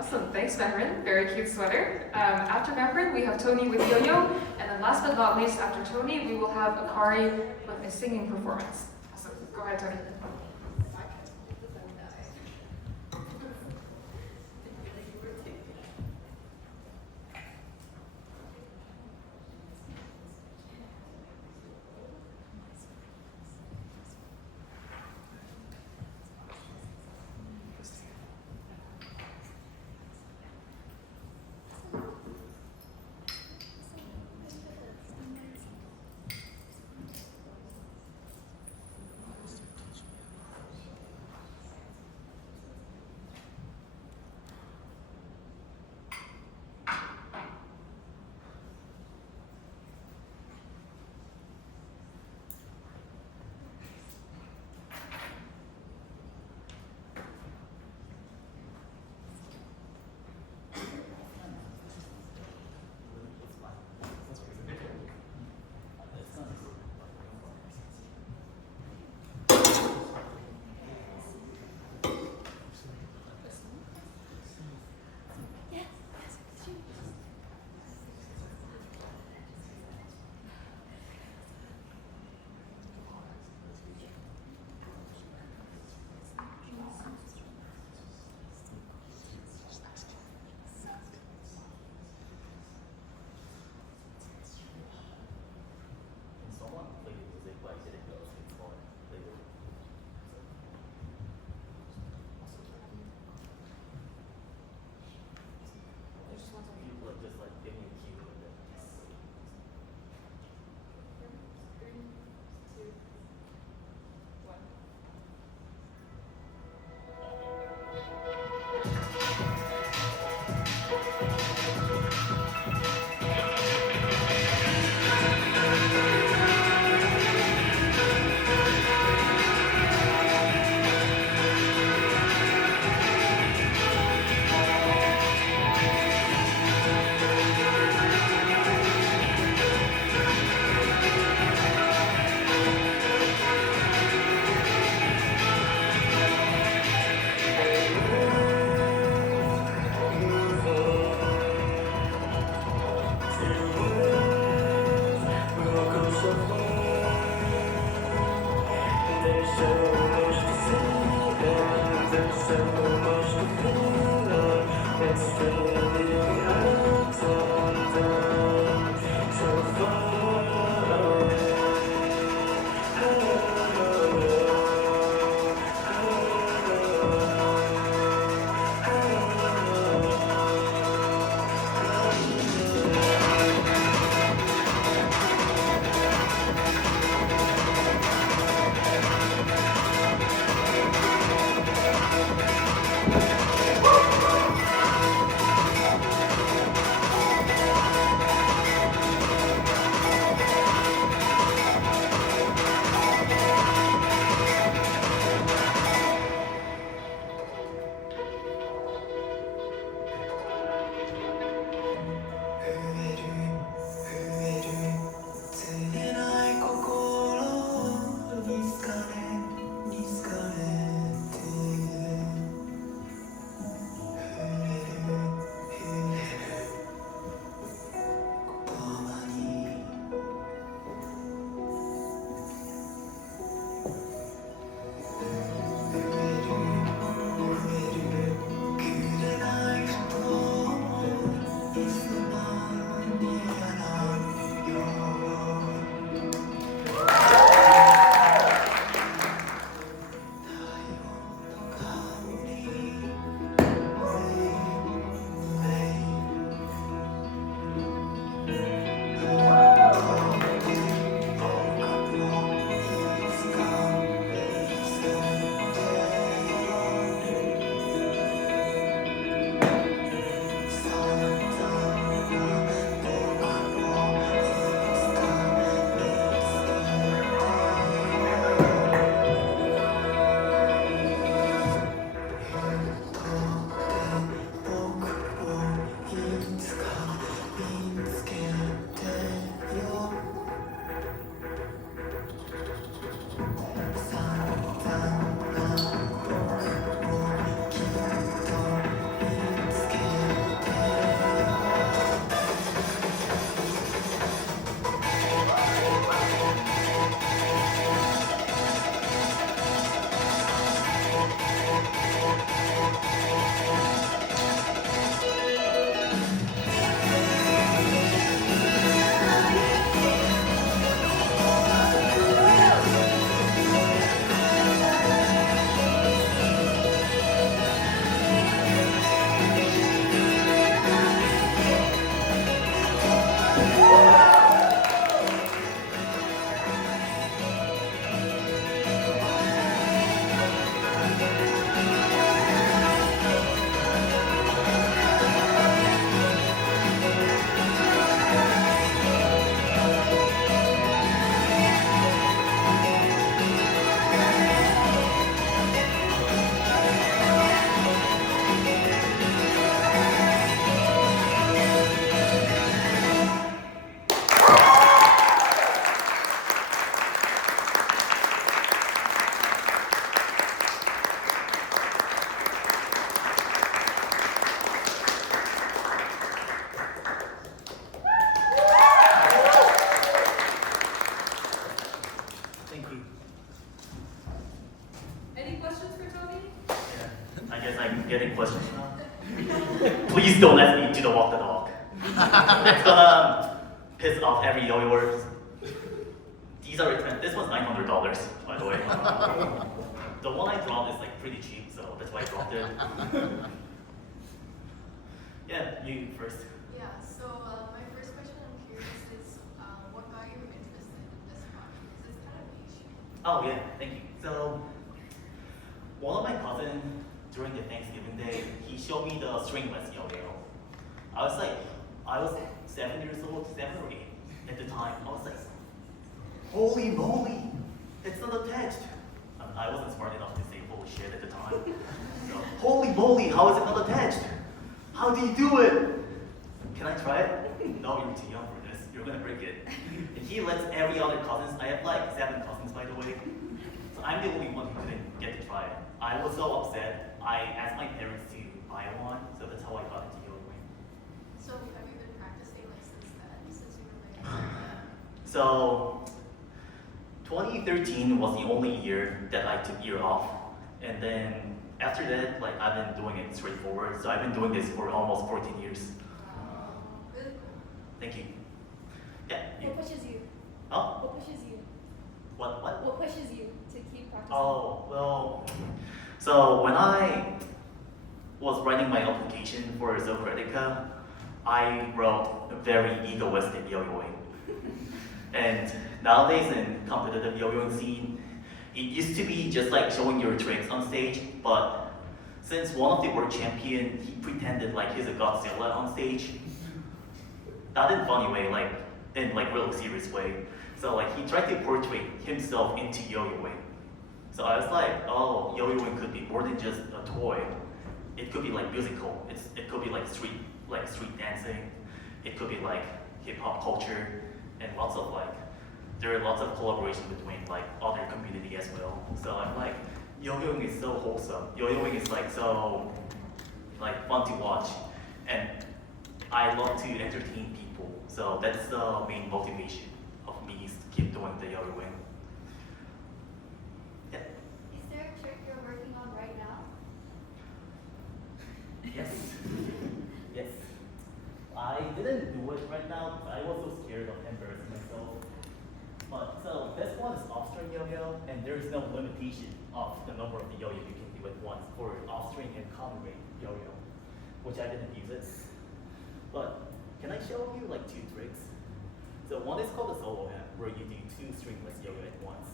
Awesome, thanks Mehrin. Very cute sweater. After Mehrin, we have Tony with Yo-Yo, and then last but not least, after Tony, we will have Akari with a singing performance. Awesome, go ahead, Tony. I guess I'm getting questions now. Please don't ask me to walk the dog. It's gonna piss off every yo-yoers. These are expensive. This one's $900, by the way. The one I dropped is like pretty cheap, so that's why I dropped it. Yeah, you first. Yeah, so my first question I'm curious is what got you interested in this project? Because it's kind of niche. Oh yeah, thank you. So one of my cousins during the Thanksgiving day, he showed me the stringless yo-yo. I was 7 years old, 7 or 8 at the time. I was like, holy moly, it's not attached. I wasn't smart enough to say holy shit at the time. So, holy moly, how is it not attached? How do you do it? Can I try it? No, you're too young for this. You're gonna break it. And he lets every other cousins. I have like 7 cousins, by the way. So I'm the only one who didn't get to try it. I was so upset. I asked my parents to buy one, so that's how I got into yo-yoing. So have you been practicing like since then, since you were like? So 2013 was the only year that I took year off, and then after that, like I've been doing it straightforward. So I've been doing this for almost 14 years. Wow, really cool. Thank you. Yeah. You. What pushes you? Oh. What pushes you? What? What pushes you to keep practicing? Oh, well, so when I was writing my application for Socratica, I wrote very egoistic yo-yoing. And nowadays in competitive yo-yoing scene, it used to be just like showing your tricks on stage, but since one of the world champion, he pretended like he's a Godzilla on stage. Not in a funny way, like in like really serious way. So like he tried to portray himself into yo-yoing. So I was like, oh, yo-yoing could be more than just a toy. It could be like musical. It could be like street dancing. It could be like hip hop culture, and lots of like there are lots of collaboration between like other community as well. So I'm like, yo-yoing is so wholesome. Yo-yoing is like so like fun to watch, and I love to entertain people. So that's the main motivation of me to keep doing the yo-yoing. Yeah. Is there a trick you're working on right now? Yes. Yes. I didn't do it right now. I was so scared of embarrassing myself. But so this one is off-string yo-yo, and there is no limitation of the number of the yo-yo you can do at once for off-string and common rate yo-yo, which I didn't use it. But can I show you like 2 tricks? So one is called the solo hand, where you do 2 stringless yo-yo at once.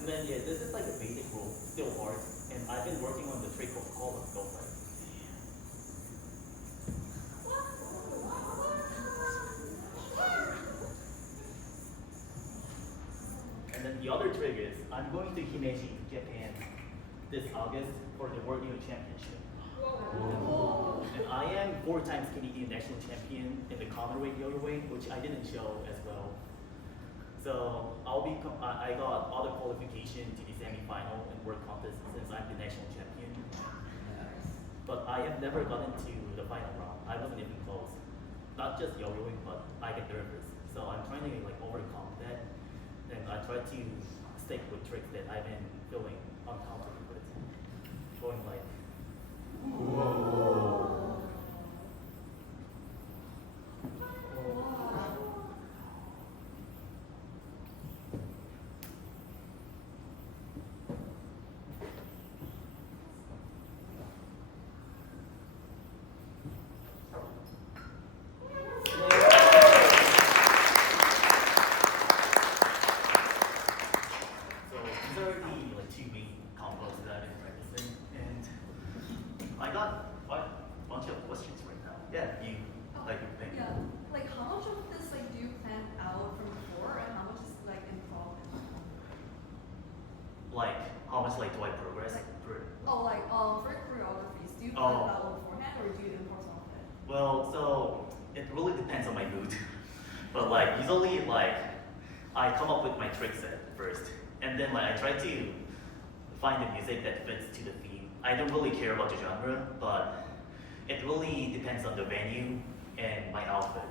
And then yeah, this is like a basic rule, still hard, and I've been working on the trick of column go like. And then the other trick is I'm going to Himeji, Japan, this August for the World Yo Championship. And I am 4 times Canadian national champion in the common weight yo-yo weight, which I didn't show as well. So I got all the qualification to the semi-final and world contest since I'm the national champion. But I have never gotten to the final round. I wasn't even close. Not just yo-yoing, but I get nervous. So I'm trying to like overcome that, and I try to stick with tricks that I've been feeling uncomfortable with. Going like. Whoa. Like, how much like do I progress? For choreographies, do you plan it out beforehand or do you import some of it? Well, so it really depends on my mood. But like usually like I come up with my trick set first, and then like I try to find the music that fits to the theme. I don't really care about the genre, but it really depends on the venue and my outfit.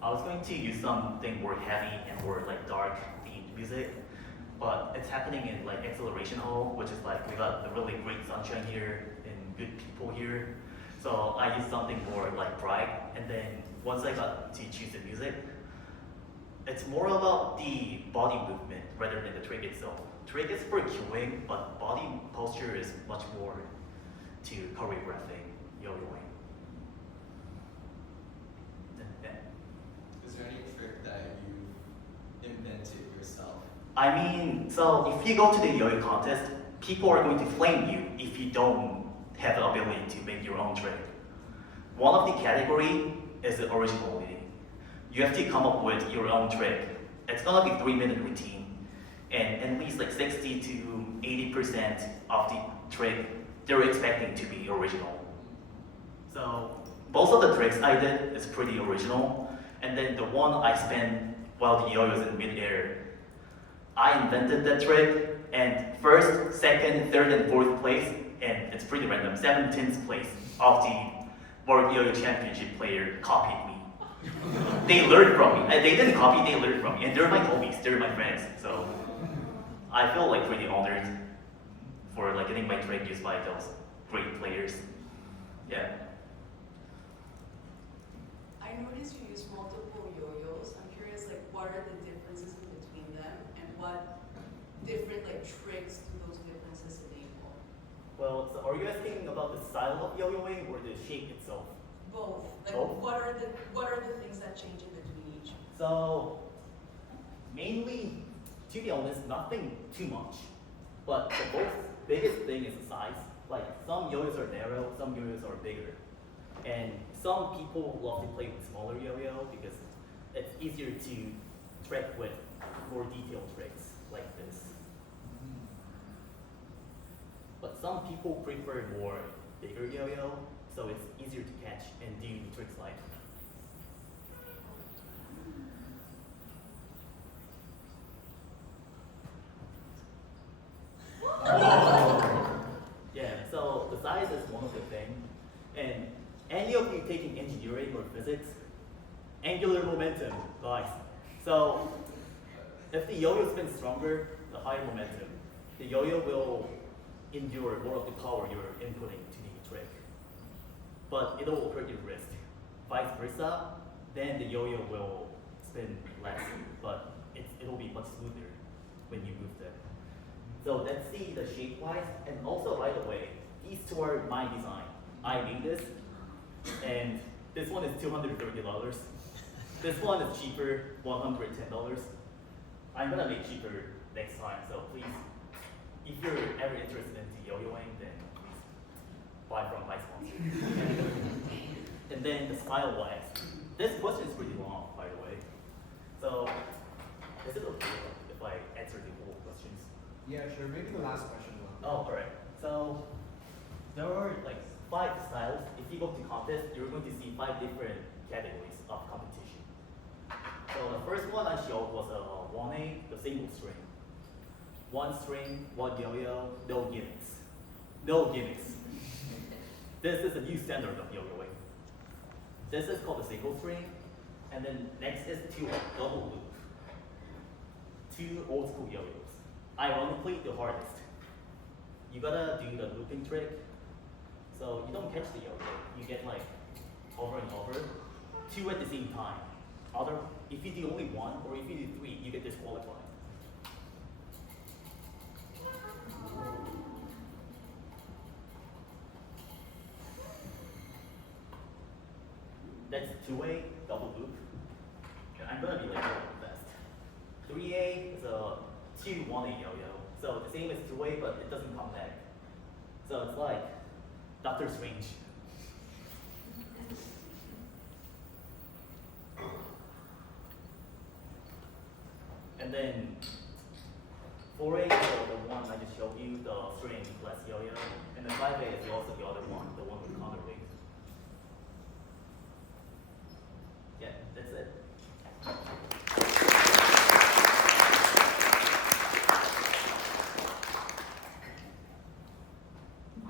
I was going to use something more heavy and more like dark themed music, but it's happening in like acceleration hall, which is like we got a really great sunshine here and good people here. So I used something more like bright, and then once I got to choose the music, it's more about the body movement rather than the trick itself. Trick is for cueing, but body posture is much more to choreographing yo-yoing. Yeah. Is there any trick that you invented yourself? I mean, so if you go to the yo-yo contest, people are going to flame you if you don't have the ability to make your own trick. One of the category is the originality. You have to come up with your own trick. It's gonna be 3-minute routine, and at least like 60 to 80% of the trick they're expecting to be original. So most of the tricks I did is pretty original, and then the one I spent while the yo-yo is in midair, I invented that trick, and first, second, third, and fourth place, and it's pretty random, 17th place of the World Yo-Yo Championship player copied me. They learned from me. They didn't copy, they learned from me. And they're my homies, they're my friends. So I feel like pretty honored for like getting my trick used by those great players. Yeah. I noticed you use multiple yo-yos. I'm curious, like, what are the differences in between them, and what different like tricks do those differences enable? Well, so are you asking about the style of yo-yoing or the shape itself? Both. Like, Both? what are the things that change in between each? So mainly, to be honest, nothing too much. But the most biggest thing is the size. Like some yo-yos are narrow, some yo-yos are bigger. And some people love to play with smaller yo-yo because it's easier to trick with more detailed tricks like this. But some people prefer more bigger yo-yo, so it's easier to catch and do tricks like. Yeah, so the size is one of the things. And any of you taking engineering or physics, angular momentum, guys. So if the yo-yo spins stronger, the higher momentum, the yo-yo will endure more of the power you're inputting to the trick. But it'll hurt your wrist. Vice versa, then the yo-yo will spin less, but it'll be much smoother when you move them. So let's see the shape-wise, and also by the way, these two are my design. I made this, and this one is $230. This one is cheaper, $110. I'm gonna make cheaper next time, so please, if you're ever interested in yo-yoing, then please buy from my sponsor. And then the style-wise, this question is pretty long, by the way. So, is it okay if I answer the whole questions? Yeah, sure. Maybe the last question will. Oh, alright. So, there are like 5 styles. If you go to contest, you're going to see 5 different categories of competition. So the first one I showed was a 1A, the single string. 1 string, 1 yo-yo, no gimmicks. No gimmicks. This is a new standard of yo-yoing. This is called the single string. And then next is 2 double loop. 2 old school yo-yos. Ironically, the hardest. You gotta do the looping trick. So you don't catch the yo-yo. You get like over and over. 2 at the same time. If you do only 1 or if you do 3, you get disqualified. That's 2A, double loop. And I'm gonna be like really fast. 3A is a 2 1A yo-yo. So the same as 2A, but it doesn't come back. So it's like Doctor Strange. And then 4A is the one I just showed you, the string plus yo-yo. And then 5A is also the other one, the one with counterweight. Yeah, that's it.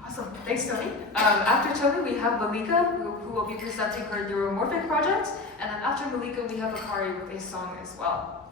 Awesome. Thanks, Tony. After Tony, we have Malika, who will be presenting her neuromorphic project. And then after Malika, we have Akari with a song as well.